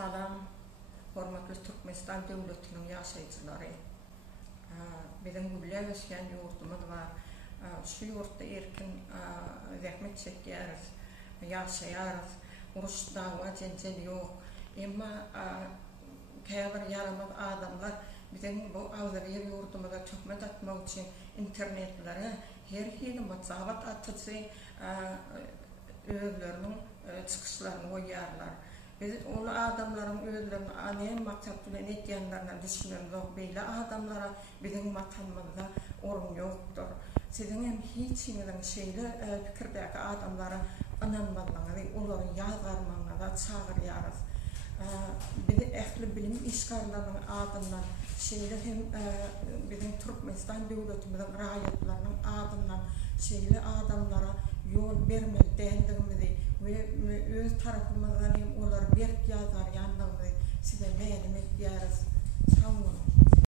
Salam, hormatly Türkmenistan devletinin yaşayıcıları. Bizim gülle ösken yurtumuz var. Şu yurtta erkin zahmet çekiyoruz, yaşayarız. Uruş dava cencel yok. Ama kaybar yaramaz adamlar bizim bu Avdariye yurdumuza töhmet atmak için internetlere her hilin WhatsApp atıcı özlerinin çıkışlarını koyarlar. Biz onu adamların özlerinin anayın maksatıyla etkenlerine düşünmemiz yok. Böyle adamlara bizim vatanımızda orun yoktur. Sizin hem hiçinizin şeyle fikirdeki adamlara inanmadığınızı, onları yazgarmanıza çağırıyoruz. Bizi ehli bilim işgarlarının adından şeyle hem bizim Türkmenistan devletimizin rayetlerinin adından şeyle adamlara yol vermeli değerlerimizi ve öz tarafımızdan hem onları berk yazar yandığımızı size meylim ediyoruz.